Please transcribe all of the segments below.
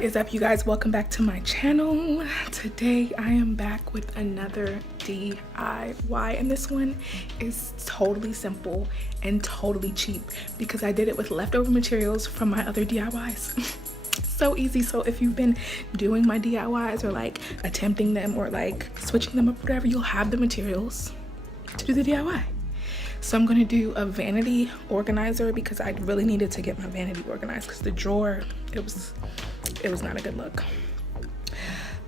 What is up, you guys? Welcome back to my channel. Today I am back with another DIY, and this one is totally simple and totally cheap because I did it with leftover materials from my other DIYs. So easy. So if you've been doing my DIYs or like attempting them or like switching them up, whatever, you'll have the materials to do the DIY. So I'm gonna do a vanity organizer because I really needed to get my vanity organized because the drawer, it was not a good look.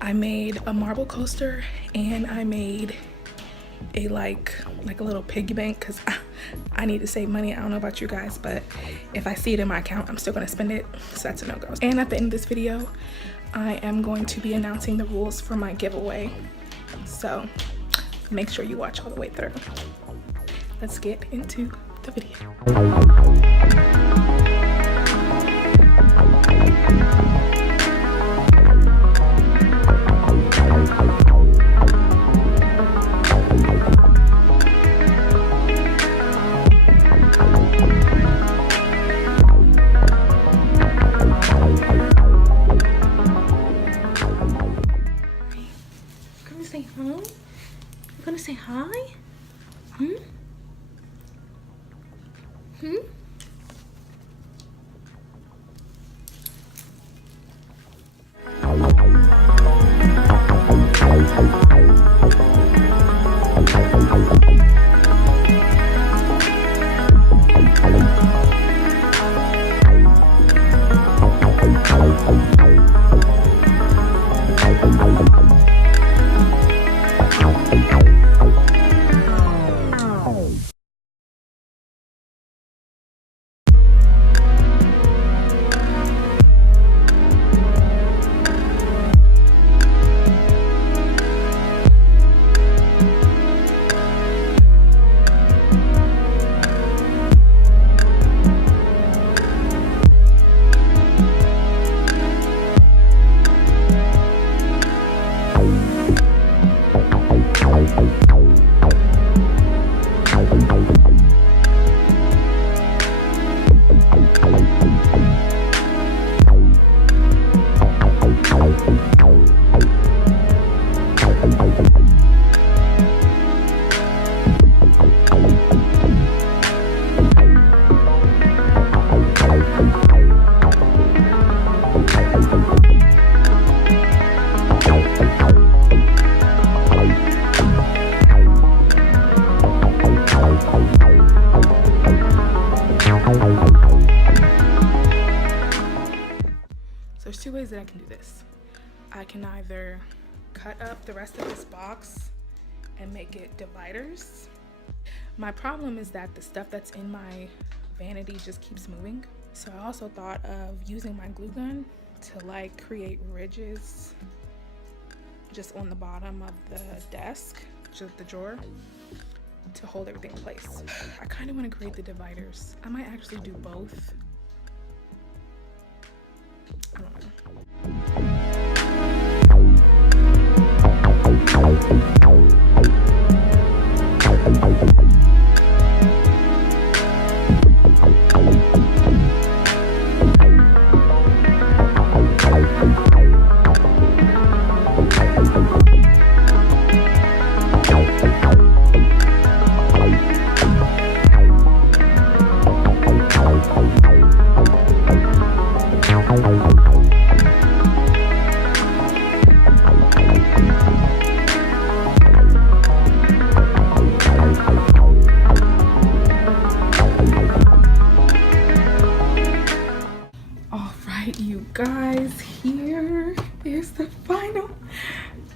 I made a marble coaster and I made a like a little piggy bank because I need to save money. I don't know about you guys, but if I see it in my account, I'm still gonna spend it, so that's a no-go. And at the end of this video, I am going to be announcing the rules for my giveaway, so make sure you watch all the way through. Let's get into the video. Say hi? There's two ways that I can do this. I can either cut up the rest of this box and make it dividers. My problem is that the stuff that's in my vanity just keeps moving. So I also thought of using my glue gun to like create ridges just on the bottom of the desk, just the drawer, to hold everything in place. I kind of want to create the dividers. I might actually do both. I don't know. You guys, here is the final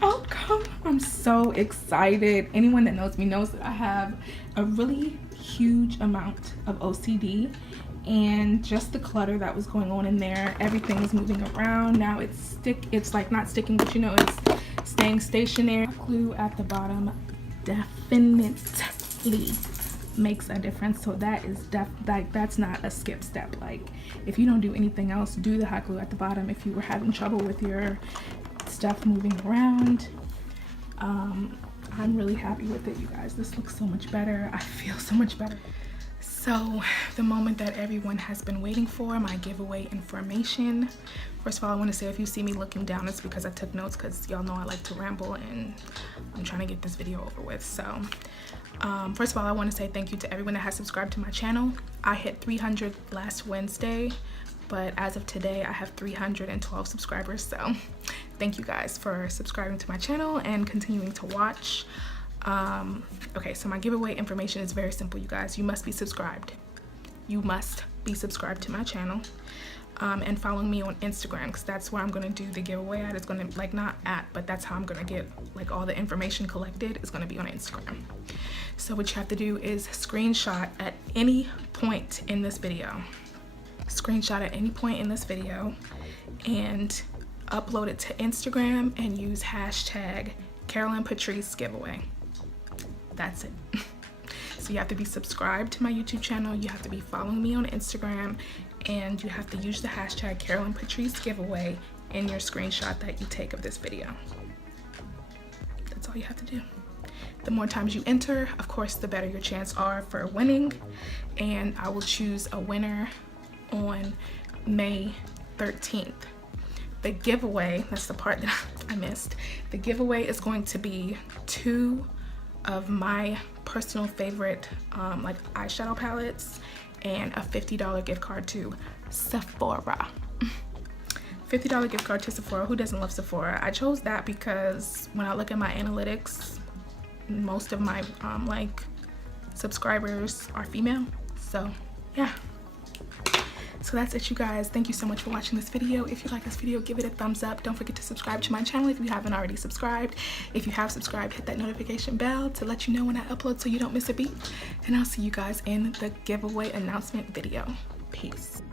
outcome. I'm so excited. Anyone that knows me knows that I have a really huge amount of OCD, and just the clutter that was going on in there, everything was moving around. Now it's like not sticking, but you know, it's staying stationary. Glue at the bottom definitely makes a difference. So that is that's not a skip step. Like, if you don't do anything else, do the hot glue at the bottom if you were having trouble with your stuff moving around. I'm really happy with it, you guys. This looks so much better. I feel so much better. So So the moment that everyone has been waiting for, my giveaway information. First of all, I want to say if you see me looking down, it's because I took notes, because y'all know I like to ramble and I'm trying to get this video over with. So first of all, I want to say thank you to everyone that has subscribed to my channel. I hit 300 last Wednesday, but as of today I have 312 subscribers. So thank you guys for subscribing to my channel and continuing to watch. Okay, so my giveaway information is very simple, you guys. You must be subscribed. You must be subscribed to my channel and following me on Instagram, because that's where I'm gonna do the giveaway at. It's gonna, like, not at, but that's how I'm gonna get like all the information collected. It's gonna be on Instagram. So what you have to do is screenshot at any point in this video. Screenshot at any point in this video and upload it to Instagram and use hashtag Carolyn Patrice giveaway. That's it. So you have to be subscribed to my YouTube channel, you have to be following me on Instagram, and you have to use the hashtag Carolyn Patrice giveaway in your screenshot that you take of this video. That's all you have to do. The more times you enter, of course, the better your chance are for winning, and I will choose a winner on May 13th. The giveaway, that's the part that I missed. The giveaway is going to be 2 of my personal favorite like eyeshadow palettes and a $50 gift card to Sephora. $50 gift card to Sephora. Who doesn't love Sephora? I chose that because when I look at my analytics, most of my like subscribers are female. So yeah. So that's it, you guys. Thank you so much for watching this video. If you like this video, give it a thumbs up. Don't forget to subscribe to my channel if you haven't already subscribed. If you have subscribed, hit that notification bell to let you know when I upload so you don't miss a beat. And I'll see you guys in the giveaway announcement video. Peace.